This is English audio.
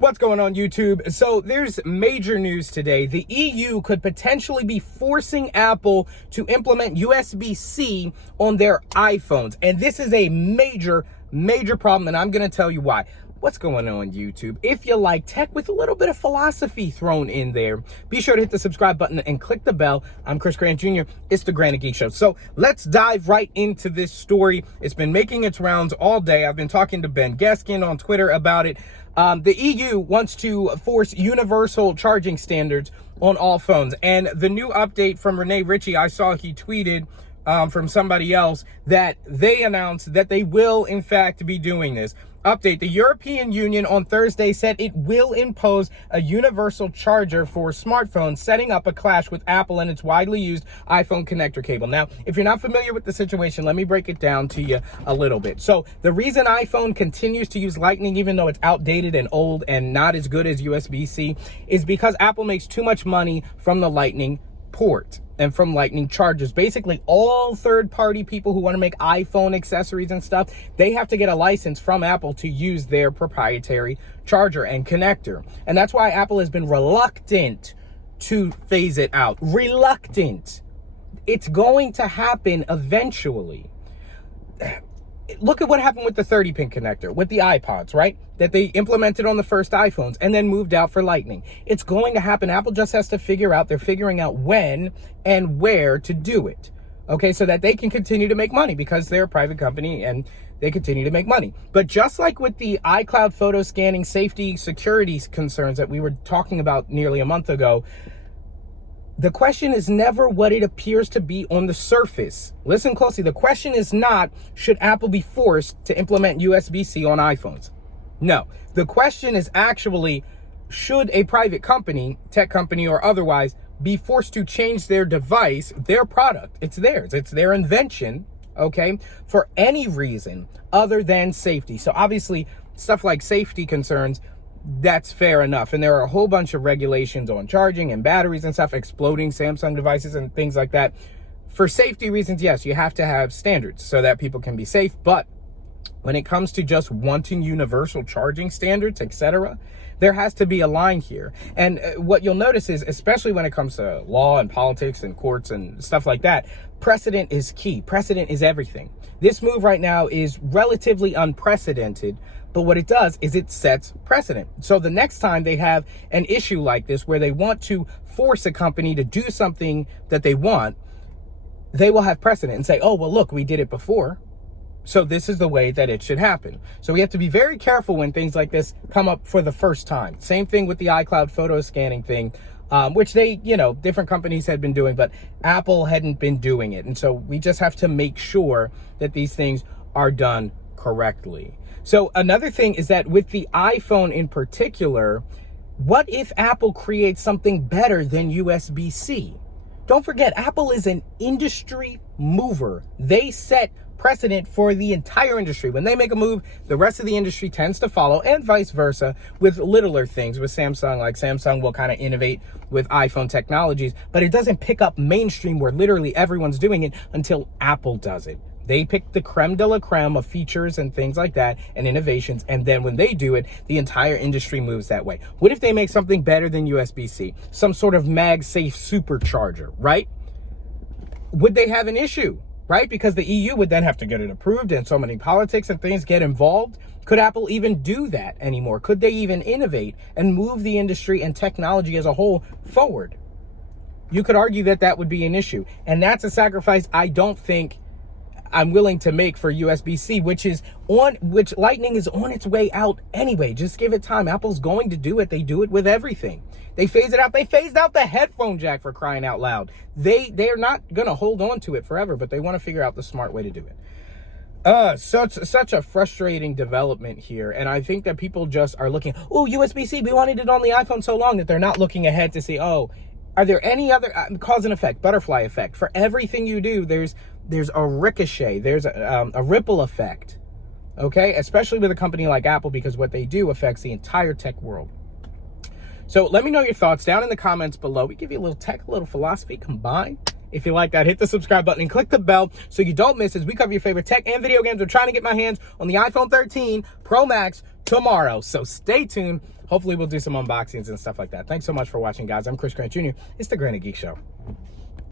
What's going on, YouTube? So there's major news today. The EU could potentially be forcing Apple to implement USB-C on their iPhones. And this is a major problem, and I'm going to tell you why. What's going on, YouTube? If you like tech with a little bit of philosophy thrown in there, be sure to hit the subscribe button and click the bell. I'm Chris Grant Jr. It's the Granite Geek Show. So let's dive right into this story. It's been making its rounds all day. I've been talking to Ben Gaskin on Twitter about it. The EU wants to force universal charging standards on all phones. And the new update from Rene Ritchie, I saw he tweeted from somebody else that they announced that they will, in fact, be doing this. Update: the European Union on Thursday said it will impose a universal charger for smartphones, setting up a clash with Apple and its widely used iPhone connector cable. Now, if you're not familiar with the situation, let me break it down to you a little bit. So the reason iPhone continues to use Lightning, even though it's outdated and old and not as good as USB-C, is because Apple makes too much money from the Lightning port and from Lightning chargers. Basically, all third-party people who want to make iPhone accessories and stuff, they have to get a license from Apple to use their proprietary charger and connector. And that's why Apple has been reluctant to phase it out. Reluctant. It's going to happen eventually. Look at what happened with the 30-pin connector, with the iPods, right? That they implemented on the first iPhones and then moved out for Lightning. It's going to happen. Apple just has to they're figuring out when and where to do it, okay? So that they can continue to make money because they're a private company and they continue to make money. But just like with the iCloud photo scanning safety security concerns that we were talking about nearly a month ago, the question is never what it appears to be on the surface. Listen closely. The question is not, should Apple be forced to implement USB-C on iPhones? No. The question is actually, should a private company, tech company or otherwise, be forced to change their device, their product? It's theirs. It's their invention, okay, for any reason other than safety. So obviously, stuff like safety concerns, that's fair enough. And there are a whole bunch of regulations on charging and batteries and stuff, exploding Samsung devices and things like that. For safety reasons, yes, you have to have standards so that people can be safe. But when it comes to just wanting universal charging standards, etc., there has to be a line here. And what you'll notice is, especially when it comes to law and politics and courts and stuff like that, precedent is key. Precedent is everything. This move right now is relatively unprecedented, but what it does is it sets precedent. So the next time they have an issue like this where they want to force a company to do something that they want, they will have precedent and say, oh, well, look, we did it before, so this is the way that it should happen. So we have to be very careful when things like this come up for the first time. Same thing with the iCloud photo scanning thing, which they, different companies had been doing, but Apple hadn't been doing it. And so we just have to make sure that these things are done correctly. So another thing is that with the iPhone in particular, what if Apple creates something better than USB-C? Don't forget, Apple is an industry mover. They set precedent for the entire industry. When they make a move, the rest of the industry tends to follow, and vice versa with littler things. With Samsung, like Samsung will kind of innovate with iPhone technologies, but it doesn't pick up mainstream where literally everyone's doing it until Apple does it. They pick the creme de la creme of features and things like that and innovations, and then when they do it, the entire industry moves that way. What if they make something better than USB-C? Some sort of MagSafe supercharger, right? Would they have an issue, right? Because the EU would then have to get it approved and so many politics and things get involved. Could Apple even do that anymore? Could they even innovate and move the industry and technology as a whole forward? You could argue that that would be an issue. And that's a sacrifice I don't think I'm willing to make for USB-C, which Lightning is on its way out anyway. Just give it time. Apple's going to do it. They do it with everything. They phase it out. They phased out the headphone jack, for crying out loud. They're not going to hold on to it forever, but they want to figure out the smart way to do it. Such a frustrating development here. And I think that people just are looking, oh, USB-C, we wanted it on the iPhone so long, that they're not looking ahead to see, oh, are there any other cause and effect, butterfly effect? For everything you do, there's a ricochet, there's a ripple effect, okay? Especially with a company like Apple, because what they do affects the entire tech world. So let me know your thoughts down in the comments below. We give you a little tech, a little philosophy combined. If you like that, hit the subscribe button and click the bell so you don't miss as we cover your favorite tech and video games. I'm trying to get my hands on the iPhone 13 Pro Max tomorrow. So stay tuned. Hopefully we'll do some unboxings and stuff like that. Thanks so much for watching, guys. I'm Chris Grant Jr. It's the Granite Geek Show.